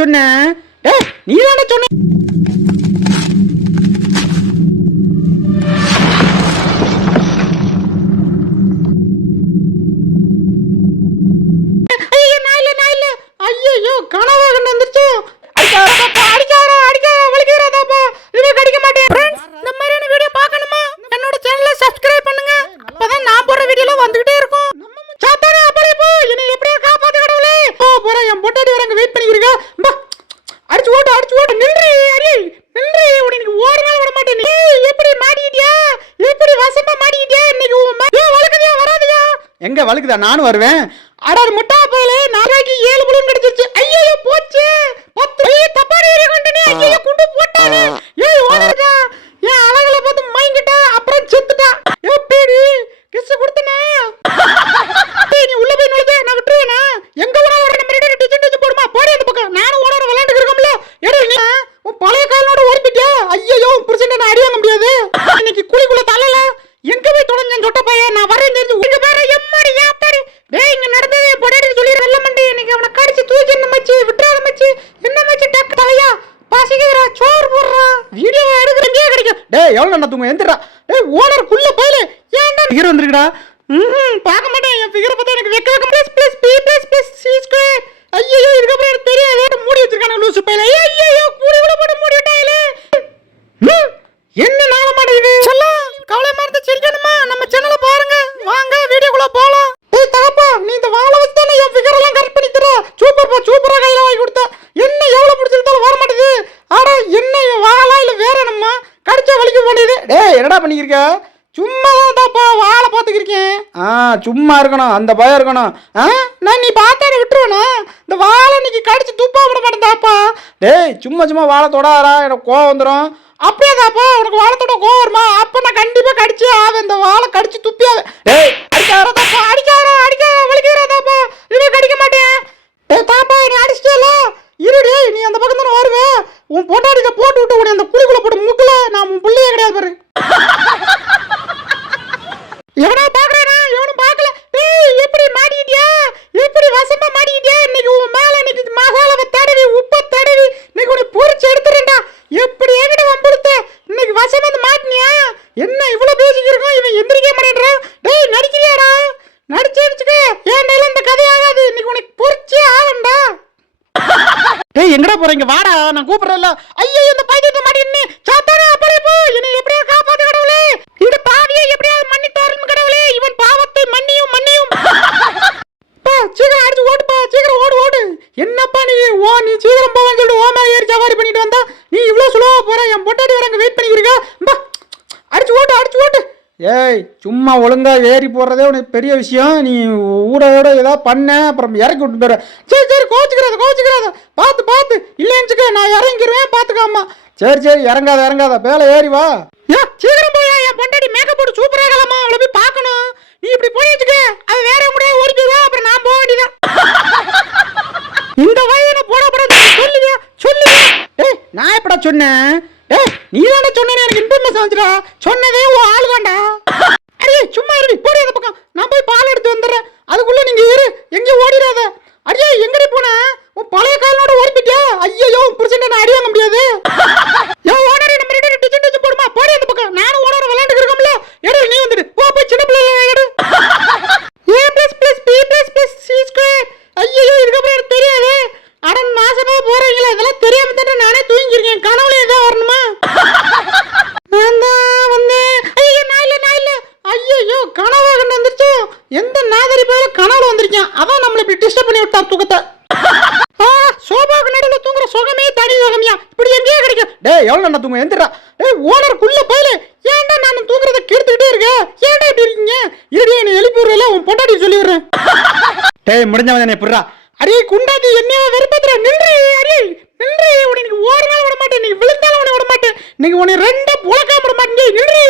சொன்னேன். நீ தானே சொன்ன. ஐயோ கனவா கண்டு வந்துருச்சு. என்னோட சேனலை சப்ஸ்கிரைப் பண்ணுங்க. அப்பதான் நான் போற வீடியோல வந்துகிட்டே இருக்கும். சாத்தானே அப்படியே போ. என்னை எப்படியா காப்பாத்து கடவுளே. போறேன். என் பொட்டாடி வரங்க வெயிட் பண்ணிக்கிறீங்க. அடிச்சு ஓட்டு நின்றி. அடி நின்றி. உனக்கு ஒரு நாள் விட மாட்டேன். நீ எப்படி மாட்டிக்கிட்டியா? எப்படி வசமா மாட்டிக்கிட்டியா? இன்னைக்கு வழுக்குதியா வராதியா? எங்க வழுக்குதா? நானும் வருவேன். அட முட்டா போயில 4 7 புலம் கிடைச்சிருச்சு. ஐயோ போச்சு. 10 தப்பாடி கொண்டனே. ஐயோ குண்டு போட்டானே. ஓடுறா. ஏன் அழகுல பார்த்து மயங்கிட்டா. அப்புறம் செத்துட்டா. எப்படி கிஸ் கொடுத்தனே. நீ உள்ள போய் நுழைஞ்சே நான் விட்டுருவேனா? எங்க ஓட வர நம்ம ரெண்டு டிஜன் போடுமா? போடி அந்த பக்கம். நானும் ஓட விளையாண்டு இருக்கோம்ல. ஏடா நீ உன் பழைய காலனோட ஓடிட்டியா? ஐயோ புருஷன் நான் அடி வாங்க முடியாது. இன்னைக்கு குளிக்குள்ள தள்ளல. எங்க போய் தொலைஞ்சேன் சொட்ட பையன். நான் வரேன் தெரிஞ்சு உங்க பேர எம்மாடி யாப்பாடி. டேய் இங்க நடந்ததே பொடாடி சொல்லி வெல்ல மண்டி. இன்னைக்கு அவனை கடிச்சு தூக்கி என்ன மச்சி விட்டுறாத மச்சி. என்ன மச்சி டக்கு தலையா பாசிக்கிறா சோறு போடுறா. வீடியோ எடுக்கிறங்கே கிடைக்கும். டேய் எவ்வளவு நான் தூங்க எந்திரா. டேய் ஓனர் குள்ள போயில. ஏன்டா ஃபிகர் வந்திருக்குடா. பார்க்க மாட்டேன். என் ஃபிகரை பார்த்தா எனக்கு வெக்க plus b plus c square. ஐயோ இதுக்கு அப்புறம் எனக்கு தெரியாது. மூடி வச்சிருக்கானே லூசு பையல. ஐயோ கூடி கூட போட்டு மூடி விட்டாயிலே. என்ன நாள மாட்டேங்குது. செல்லம் கவலை மறந்து சிரிக்கணுமா? நம்ம சேனலை பாருங்க. வாங்க வீடியோக்குள்ள போலாம். ஏய் தகப்பா நீ இந்த வாளை வச்சு தானே என் ஃபிகர் எல்லாம் கரெக்ட் பண்ணி தர. சூப்பரா கையில வாங்கி கொடுத்தா. என்ன எவ்வளவு பிடிச்சிருந்தாலும் வர மாட்டேது. ஆனா என்ன வாளா இல்ல வேற என்னம்மா கடிச்சா வலிக்க மாட்டேது. டேய் என்னடா பண்ணிக்கிருக்க? சும்மா தான்ப்பா வாழை பார்த்துக்கிருக்கேன். சும்மா இருக்கணும். அந்த பயம் இருக்கணும். நான் நீ பார்த்தாட விட்டுருவேனா? இந்த வாழை இன்னைக்கு கடிச்சு துப்பா விட மாட்டேன்தாப்பா. டேய் சும்மா வாழை தொடாதா. எனக்கு கோவம் வந்துடும். அப்படியே தாப்பா உனக்கு வாழத்தோட கோவம் வருமா? அப்ப நான் கண்டிப்பா கடிச்சே ஆவேன். இந்த வாழை கடிச்சு துப்பியாவே. டேய் அடிக்காரதாப்பா அடிக்காத வலிக்கிறாதாப்பா. இவ கடிக்க மாட்டேன். டேய் தாப்பா நீ அடிச்சிட்டல. இருடி நீ அந்த பக்கம் தானே வருவே. உன் பொட்டாடிக்க போட்டு விட்டு உடனே அந்த குழிக்குள்ள போட்டு முக்குல. நான் உன் பிள்ளையே கிடையாது பாரு. எவனா பாக்குறேனா? எவனும் பார்க்கல. டேய் எப்படி மாட்டிக்கிட்டியா? எப்படி வசமா மாட்டிக்கிட்டியா? இன்னைக்கு உன் மேல இன்னைக்கு மசாலாவை தடவி உப்பை தடவி இன்னைக்கு உன்னை பொரிச்சு எடுத்துறேன்டா. எப்படி எங்கிட்ட வம்புடுத்த? இன்னைக்கு வசமா வந்து மாட்டினியா? என்ன இவ்வளவு பேசிக்கிருக்கோம். இவன் எந்திரிக்க மாட்டேன்றான். டேய் நடிக்கிறியாடா? நடிச்சுக்க. ஏன்டா இந்த கதை ஆகாது. இன்னைக்கு உனக்கு பொரிச்சே ஆகண்டா. டேய் எங்கடா போறீங்க? வாடா நான் கூப்பிடுறேன்ல. ஐயோ இந்த பைத்தியத்தை மாட்டின்னு சாத்தானே அப்படியே போ. என்னை எப்படியா காப்பாத்து கடவுளே. இந்த பாவியை எப்படியாவது மன்னித்தாரும் கடவுளே. இவன் பாவத்தை மன்னியும். சீக்கிரம் அடிச்சு ஓடுப்பா. சீக்கிரம் ஓடு. என்னப்பா நீ சீக்கிரம் போவான்னு சொல்லிட்டு ஓமா ஏறி சவாரி பண்ணிட்டு வந்தா நீ இவ்வளவு சுலவா போற. என் பொட்டாடி வரங்க வெயிட் பண்ணிக்கிறீங்க. அடிச்சு ஓட்டு. ஏய் சும்மா ஒழுங்கா ஏறி போறதே உனக்கு பெரிய விஷயம். நீ ஊட ஏதாவது பண்ண அப்புறம் இறக்கி விட்டு போற. சரி கோச்சுக்கிறாத. பார்த்து இல்லைன்னு நான் இறங்கிடுவேன். பார்த்துக்காமா. சரி இறங்காத மேலே ஏறி வா. சீக்கிரம் போயா. என் பொண்டாடி மேக்கப் போட்டு சூப்பரா கலமா. அவளை போய் பார்க்கணும். நீ இப்படி போய் வச்சுக்க. அது வேற முடியாது ஓடி போயிடுவா. அப்புறம் நான் போக வேண்டியதான். இந்த வயதை போட சொல்லுவியா. ஏய் நான் எப்படா சொன்னேன்? நீ தானே சொன்ன. எனக்கு இன்ஃபர்மேஷன் வந்துடா. சொன்னதே உன் ஆளு தான்டா. அடியே சும்மா இருடி. போடி அந்த பக்கம். நான் போய் பால் எடுத்து வந்துடுறேன். அதுக்குள்ள நீங்க இரு. எங்கேயும் ஓடிடாத. அடியே எங்கடி போன? உன் பழைய காலனோட ஓடிப்பிட்டியா? ஐயோ புருஷன் நான் அடி வாங்க முடியாது. ஓனரே நம்ம ரெண்டு டிஜன் போடுமா? போடி அந்த பக்கம். நானும் ஓனர விளையாண்டு இருக்கோம்ல. எடு நீ வந்துடு. போய் சின்ன பிள்ளை விளையாடு. A ++ B ++ C square. ஐயோ இதுக்கு அப்புறம் எனக்கு தெரியாது. அட மாசமா போறீங்களா? இதெல்லாம் தெரியாம தானே நானே தூங்கிருக்கேன். கனவுல ஏதாவது வரணுமா? நான் இல்ல. ஐயோ கனவா கண்டு வந்துருச்சு. எந்த நாதரி போல கனவுல வந்திருக்கேன். அதான் நம்மள இப்படி டிஸ்டர்ப் பண்ணி விட்டா தூக்கத்தை. சோபாவுக்கு நடுவில் தூங்குற சுகமே தனி சுகமியா. இப்படி எங்கேயே கிடைக்கும். டேய் எவ்வளவு நான் தூங்க எந்திரா. ஓனர் குள்ள போயில. ஏன்டா நான் தூங்குறத கெடுத்துக்கிட்டே இருக்கேன். ஏன்டா இப்படி இருக்கீங்க? இருடி என்னை எழுப்பி விடுறல. உன் பொண்டாட்டி சொல்லி விடுறேன். டேய் முடிஞ்சவன் என்னை புடுறா. அடே குண்டாட்டி என்னைய வெறுப்பேத்துற. நின்றி உனக்கு ஒரு நாள் விட மாட்டேன். நீ விழுந்தாலும் உன்னை விட மாட்டேன். நீங்க உன்னை ரெண்டா புலக்காம விட மாட்டேன். நின்றி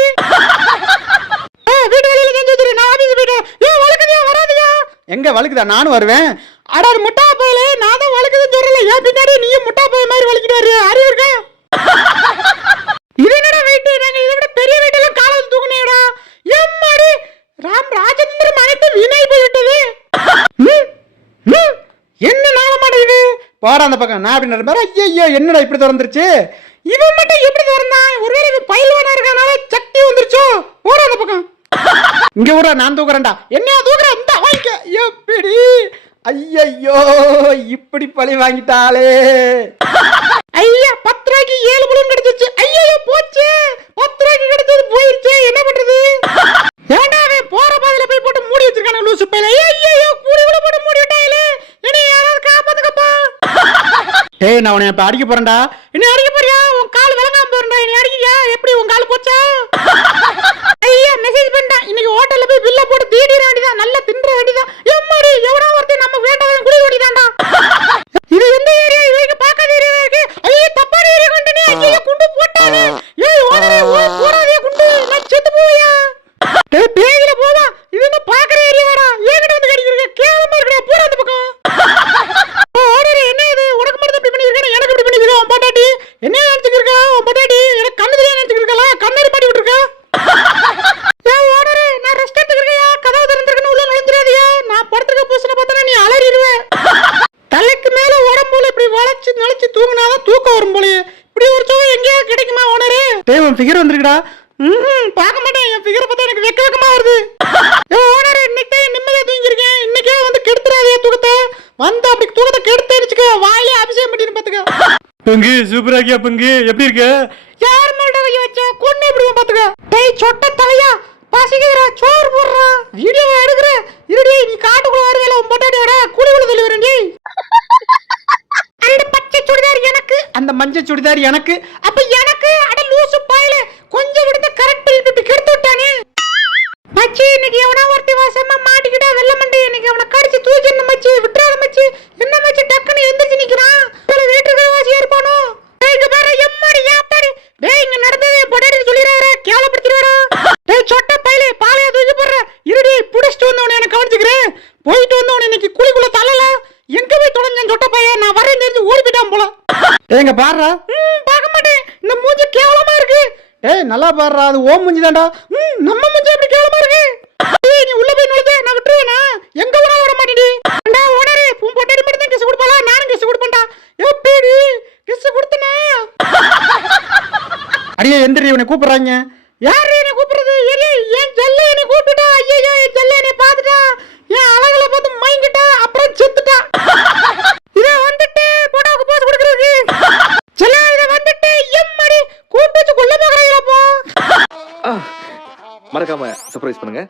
வீட்டு வேலையில செஞ்சு வச்சிரு. நான் ஆபீஸ் போயிட்டேன். வழுக்குதியா வராதியா? எங்க வழுக்குதா? நானும் வருவேன். அட முட்டா போயில. நான் தான் வழுக்குதுன்னு சொல்றல. ஏன் பின்னாடி நீயும் முட்டா போய் மாதிரி வலிக்கிட்டு வர்றியா? அறிவு இருக்கா? இது என்னடா வெயிட்? நாங்க இதை விட பெரிய வெயிட்டெல்லாம் காலையில் தூக்குனேடா. எம்மாடி ராஜேந்திரன் அனைத்து வீணாய் போய்விட்டது. என்ன நாள மாட்டேங்குது. போடா அந்த பக்கம். நான் அப்படி நடப்பாரு. ஐயோ என்னடா இப்படி திறந்துருச்சு. இவன் மட்டும் எப்படி திறந்தான்? ஒருவேளை இவன் பயில்வானா இருக்கனால சக்தி வந்துருச்சோ. போடா அந்த பக்கம். இங்க ஊரா நான் தூக்குறேன்டா. என்ன தூக்குறேன்? இந்த வாங்கிக்க. எப்படி? ஐயோ இப்படி பழி வாங்கிட்டாளே. ஐயா 10 ரூபாய்க்கு 7 பலூன் கிடைச்சிச்சு. ஐயோ போச்சு. 10 ரூபாய்க்கு கிடைச்சது போயிருச்சு. என்ன பண்றது? ஏண்டா அவன் போற பாதையில போய் போட்டு மூடி வச்சிருக்கானே லூசு பையல. ஐயோ கூடி கூட போட்டு மூடி விட்டாயிலே. என்னை யாராவது காப்பாத்துக்கப்பா. டேய் நான் உன்னை இப்ப அடிக்க போறேன்டா. என்ன அடிக்க போறியா? உன் கால் விளங்காம போறேன்டா. என்ன அடிக்கிறியா? எப்படி உன் கால் போச்சா? ஐயா மெசேஜ் பண்ணா. இன்னைக்கு ஹோட்டல்ல போய் பில்ல போட்டு தீடிற வேண்டியதான். நல்லா தின்ற வேண்டியதான். எம்மாடி எவனா ஒருத்தன் நம்ம வேண்டாம் குடி வேண்டியதான்டா. இது எந்த ஏரியா? இது பார்க்காத ஏரியாவா இருக்கு. ஐயோ தப்பான ஏரியா கொண்டனே. ஐயோ குண்டு போட்டானே. ஏய் ஓடரே போடாதே குண்டு. நான் செத்து போவியா? டேய் பேயில போவா. இது என்ன பார்க்கற ஏரியாடா? ஏங்கட வந்து கடிக்கிறீங்க. கேவலமா இருக்குடா. போடா அந்த பக்கம். ஓடரே என்ன இது? உனக்கு மட்டும் இப்படி பண்ணிருக்கேன். எனக்கு இப்படி பண்ணிருக்கேன். உன் பொண்டாட்டி என்ன நினைச்சிருக்கா? உன் பொண்டாட்டி எனக்கு கண்ணு தெரியாம நினைச்சிருக்கா? கண்ணாடி மாட்டி விட்டுருக்கா? ஏன் ஓடரே நான் ரெஸ்ட் எடுத்துக்கிறியா? கதவு திறந்திருக்குன்னு உள்ள நுழைஞ்சிராதியா. நான் படுத்துக்க போஸ்ல பார்த்தா நீ அலறிடுவ. தலைக்கு மேல உடம்புல இப்படி வளைச்சு நளைச்சு தூங்குனாதான் தூக்கம் வரும் போலயே. இப்படி ஒரு சோகம் எங்கேயாவது கிடைக்குமா ஓனரே? டேய் உன் ஃபிகர் வந்திருக்குடா. பார்க்க மாட்டேன். என் ஃபிகரை பார்த்தா எனக்கு வெக்கமா வருது. ஏ ஓனரே இன்னைக்கு நிம்மதியா தூங்கிருக்கேன். இன்னைக்கே வந்து கெடுத்துறாதே தூக்கத்தை. வந்து அப்படி தூக்கத்தை கெடுத்து அடிச்சுக்க. வாயிலே அபிஷேகம் பண்ணிட்டு பாத்துக்க. பங்கு சூப்பரா இருக்கியா பங்கு? எப்படி இருக்க? யார் மேல கைய வச்சா கொன்னு எப்படி பாத்துக்க. டேய் சொட்ட தலையா பசிக்குதுடா. சோறு போடுறா. வீடியோவை எடுக்குற. இருடி நீ காட்டுக்குள்ள வரவேல. உன் பொண்டாட்டியோட கூலிக்குள்ள தள்ளி வரேன். டேய் அந்த பச்சை சுடிதார் எனக்கு. அந்த மஞ்சள் சுடிதார் எனக்கு. அப்ப எனக்கு அட லூசு பாயில கொஞ்சம் விடுந்த கரெக்ட் பண்ணிட்டு கெடுத்து விட்டானே. மச்சி இன்னைக்கு எவனா ஒருத்தி வாசமா மாட்டிக்கிட்டா வெள்ள மண்டை. இன்னைக்கு அவனை கடிச்சு தூக்கிடணும் மச்சி. விட்டுறாத மச்சி. என்ன மச்சி டக்குன்னு எந்திரிச்சு நிக்கிறான். வீட்டுக்கு வாசியா இருப்பானோ. இங்க பாரு எம்மாடி யாப்பாடி. டேய் இங்க நடந்தது பொடாடி சொல்லிறாரா. கேவலப்படுத்திடுவாரா. டேய் சொட்ட பையிலே பாலையா தூக்கி போடுற. இருடி புடிச்சிட்டு வந்தவனை எனக்கு கவனிச்சுக்கிறேன். போயிட்டு வந்தவனை இன்னைக்கு குளிக்குள்ள தள்ளல. எங்க போய் தொலைஞ்சேன் சொட்ட பையன். நான் வரேன் தெரிஞ்சு ஓடி போயிட்டான் போல. ஏங்க பாடுறா. பார்க்க மாட்டேன். இந்த மூஞ்சி கேவலமா இருக்கு. ஏய் நல்லா பாடுறா. அது ஓம் மூஞ்சி தான்டா. நம்ம மூஞ்சி எப்படி கேவலமா இருக்கு. ஏய் நீ உள்ள போய் நுழைஞ்சே நான் விட்டுருவேனா? எங்க வேணா வர மாட்டேடி. டா ஓனரே உன் பொண்டாட்டி மட்டும் தான் கிஸ் கொடுப்பாளா? நானும் கிஸ் கொடுப்பேன்டா. எப்படி கிஸ் கொடுத்தனே? அடியே எந்திரி இவனை கூப்பிடுறாங்க. யாரு என்ன கூப்பிடுறது? ஏன் ஜல்ல என்ன கூப்பிட்டுட்டா. ஐயோ என் ஜல்ல என்ன பாத்துட்டா. ஏன் அழகுல பார்த்து மயங்கிட்டா. அப்புறம் செத்துட்டா. இத வந்துட்டு போட்டோக்கு போஸ் கொடுக்குறது. ஜல்ல இத வந்துட்டு எம்மடி கூப்பிட்டு கொல்ல போகறீங்களா போ. மறக்காம சர்ப்ரைஸ் பண்ணுங்க.